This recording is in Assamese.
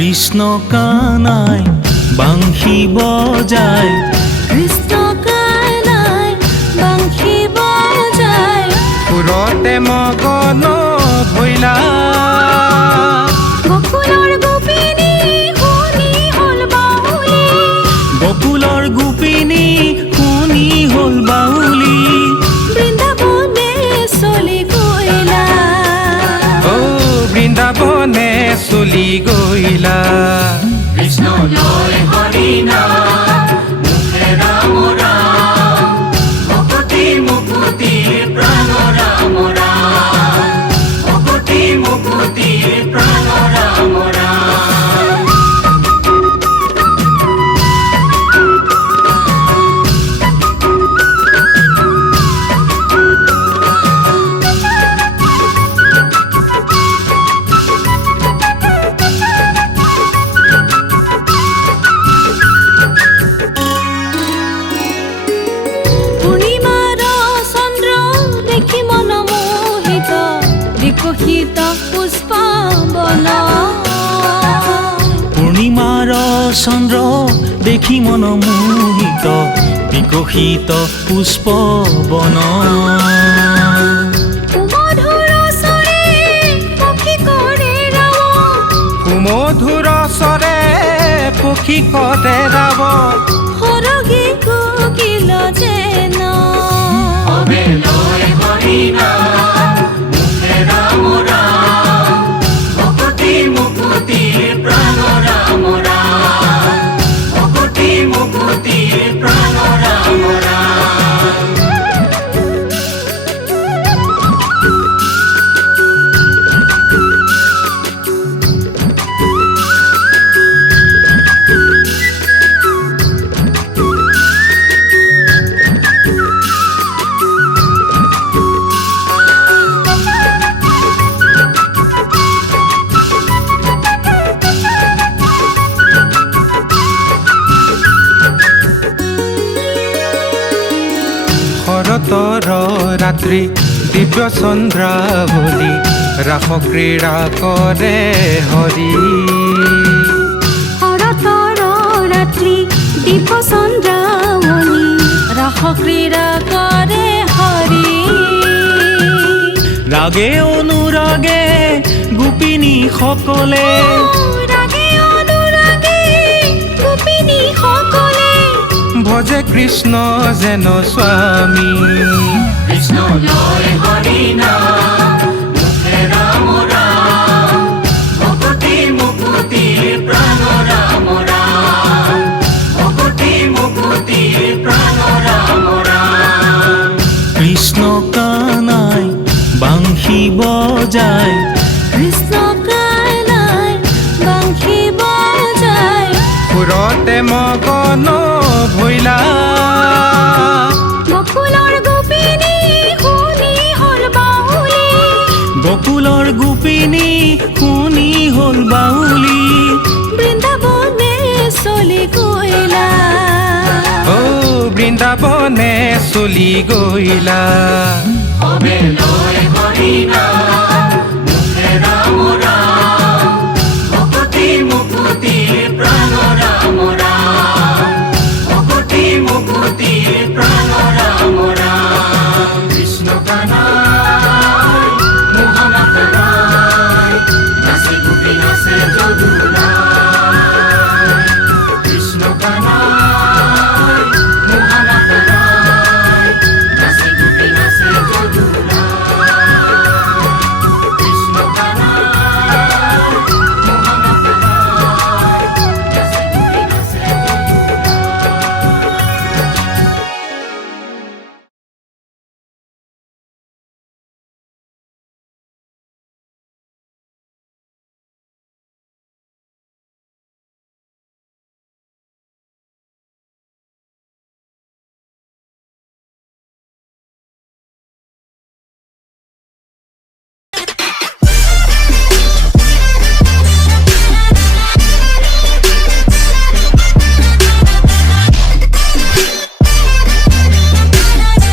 কৃষ্ণ কানাই বাংশী বজায়, কৃষ্ণ কানাই বাংশী বজায়, সুৰতে মগন ভৈলা। গকুলৰ গোপিনী শুনি হল বাউলি, গকুলৰ গোপিনী শুনি হল বাউলি। বৃন্দাবনে চলি গইলা, বৃন্দাবনে চলি গইলা। কৃষ্ণ লয় হৰি নাম, মুখে ৰাম ৰাম, ভকতি মুকুতি প্ৰাণ ৰাম ৰাম, ভকতি মুকুতি প্ৰাণ ৰাম ৰাম। বিকশিত পুষ্প বন, পূৰ্ণিমাৰ চন্দ্ৰ দেখি মন মোহিত, বিকশিত পুষ্প বন। সুমধুৰ স্বৰে পক্ষী কৰে ৰাৱ, সুমধুৰ স্বৰে পক্ষী কৰে ৰাৱ। সৰগী কোকিল যেন, হবে লয় হৰি নাম, মুখে ৰাম ৰাম, ভকতি মুকুতি প্ৰাণ ৰাম ৰাম, ভকতি মুকুতি প্ৰাণ ৰাম ৰাম। শৰতৰ ৰাত্ৰি দিব্য চন্দ্ৰাৱলী, ৰাস ক্ৰীড়া কৰে হৰি। শৰতৰ ৰাত্ৰি দীপ চন্দ্ৰাৱলী, ৰাস ক্ৰীড়া কৰে হৰি। ৰাগে অনুৰাগে গোপিনী সকলে, ৰাগে অনুৰাগে গোপিনী সকলে, ভজে কৃষ্ণ যেন স্বামী। কৃষ্ণ লয় হৰি নাম, মুখে ৰাম ৰাম, ভকতি মুকুতি প্ৰাণ ৰাম ৰাম, ভকতি মুকুতি প্ৰাণ ৰাম ৰাম। কৃষ্ণ কানাই বাংশী বজায়, কৃষ্ণ কানাই বাংশী বজায়, সুৰতে মগন ভৈলা। গকুলৰ গোপিনী শুনি হল বাউলি, গকুলৰ গোপিনী শুনি হল বাউলি। বৃন্দাবনে চলি গইলা, বৃন্দাবনে চলি গইলা। হবে লয় হৰি নাম,